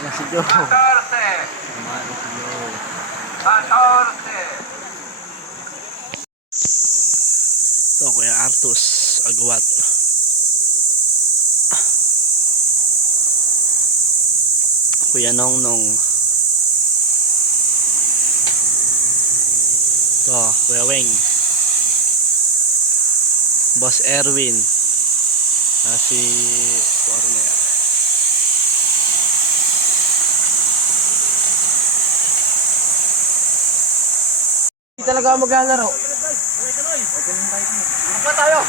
Ayan si Joe. 14. Ito, Kuya Artus Agwat. Kuya Nongnong. Ito, Kuya Weng. Boss Erwin. Si Corner. Hindi talaga maglalaro. Ano pa tayo?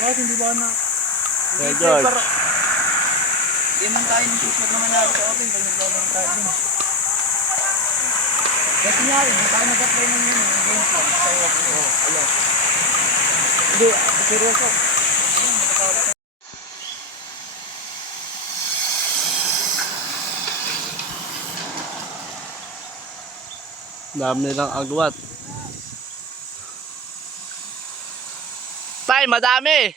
Bakit hindi ba na? Kuya George. Hindi man tayo ng susunod naman natin sa open pag naglalaro tayo din. Kasi nga rin, tayo nag-apply ng yun, yung game plan sa open. Hello. Hindi, seryoso. Dami nilang agwat. Tay, madami!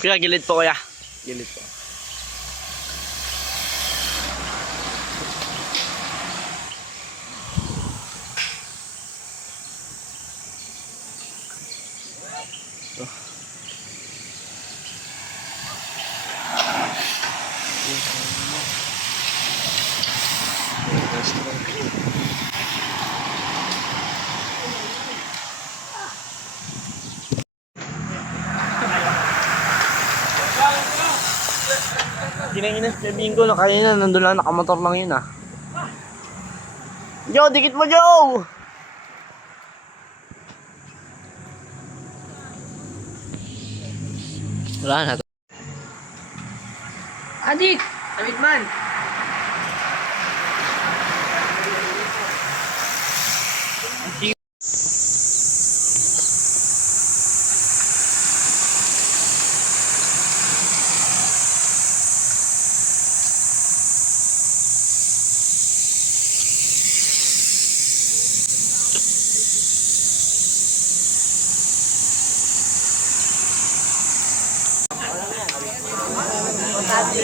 Kuya, gilid po kuya. Gilid po. Ginanginas na bingo na kanina, nandun lang nakamotor lang yun ah. Joe, dikit mo Joe! Wala na to. Adik! Amit man!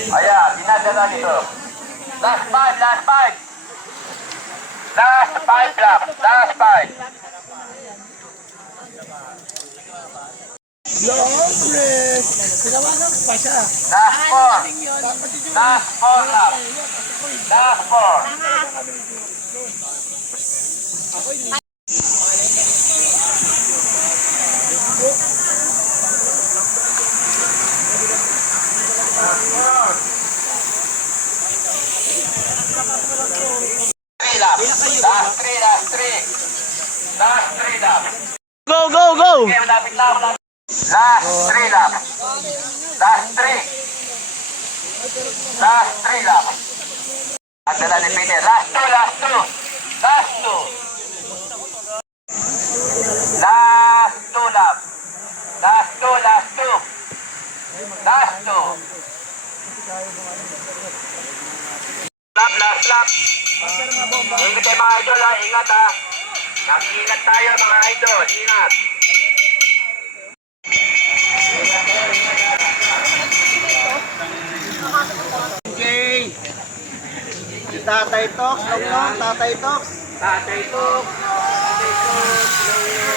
Ayan, dinadala dito. Last 5, last 5. Last 5 lap, last 5. Tinawagan pa siya. Last 4. Last 4 lap. Last 4. Last 3, last 3. Last 3 lap. Go, go, go! Okay, malapit na, malapit. Last 3 lap. Last 3. Last 3 lap. Ang dala ni Peter. Last 2, last 2. Last 2. Last 2 lap. Last 2, last 2. Last 2. Lap, last lap. Ingat tayo mga idol ha, ingat ha. Nag-ingat tayo mga idol, ingat. Okay. Si Tatay Tox, Tatay Tox. Tatay Tok. Tatay Tok.